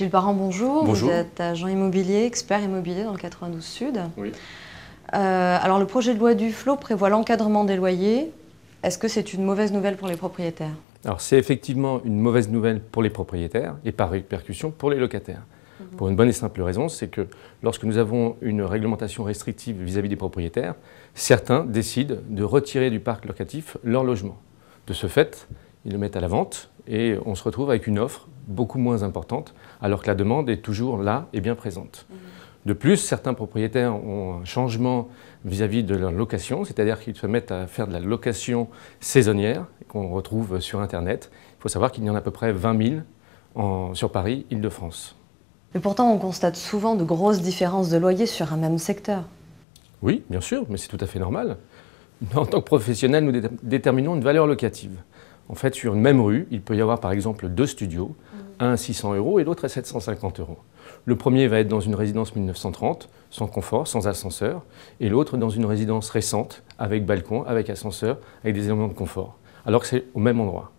Gilles Parent, bonjour. Bonjour. Vous êtes agent immobilier, expert immobilier dans le 92 Sud. Oui. Alors le projet de loi Duflot prévoit l'encadrement des loyers. Est-ce que c'est une mauvaise nouvelle pour les propriétaires? Alors c'est effectivement une mauvaise nouvelle pour les propriétaires et par répercussion pour les locataires. Pour une bonne et simple raison, c'est que lorsque nous avons une réglementation restrictive vis-à-vis des propriétaires, certains décident de retirer du parc locatif leur logement. De ce fait, ils le mettent à la vente et on se retrouve avec une offre beaucoup moins importante alors que la demande est toujours là et bien présente. De plus, certains propriétaires ont un changement vis-à-vis de leur location, c'est-à-dire qu'ils se mettent à faire de la location saisonnière qu'on retrouve sur Internet. Il faut savoir qu'il y en a à peu près 20 000 sur Paris, Île-de-France. Mais pourtant, on constate souvent de grosses différences de loyers sur un même secteur. Oui, bien sûr, mais c'est tout à fait normal. En tant que professionnels, nous déterminons une valeur locative. En fait, sur une même rue, il peut y avoir par exemple 2 studios, un à 600 € et l'autre à 750 €. Le premier va être dans une résidence 1930, sans confort, sans ascenseur, et l'autre dans une résidence récente, avec balcon, avec ascenseur, avec des éléments de confort, alors que c'est au même endroit.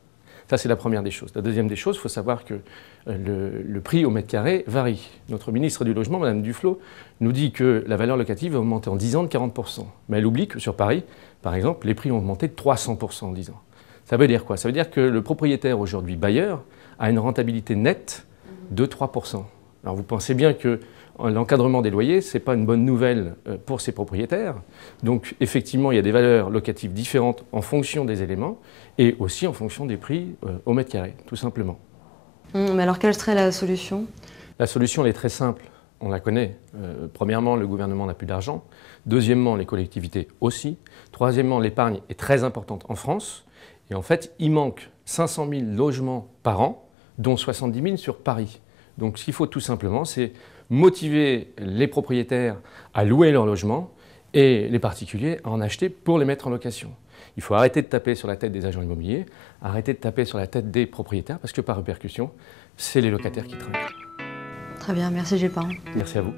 Ça, c'est la première des choses. La deuxième des choses, il faut savoir que le prix au mètre carré varie. Notre ministre du Logement, Mme Duflot, nous dit que la valeur locative va augmenter en 10 ans de 40%. Mais elle oublie que sur Paris, par exemple, les prix ont augmenté de 300% en 10 ans. Ça veut dire quoi? Ça veut dire que le propriétaire, aujourd'hui bailleur, a une rentabilité nette de 3%. Alors vous pensez bien que l'encadrement des loyers, ce n'est pas une bonne nouvelle pour ces propriétaires. Donc effectivement, il y a des valeurs locatives différentes en fonction des éléments et aussi en fonction des prix au mètre carré, tout simplement. Mais alors, quelle serait la solution? La solution, elle est très simple. On la connaît. Premièrement, le gouvernement n'a plus d'argent. Deuxièmement, les collectivités aussi. Troisièmement, l'épargne est très importante en France. Et en fait, il manque 500 000 logements par an, dont 70 000 sur Paris. Donc ce qu'il faut tout simplement, c'est motiver les propriétaires à louer leur logement et les particuliers à en acheter pour les mettre en location. Il faut arrêter de taper sur la tête des agents immobiliers, arrêter de taper sur la tête des propriétaires, parce que par répercussion, c'est les locataires qui trinquent. Très bien, merci Gilles Parent. Merci à vous.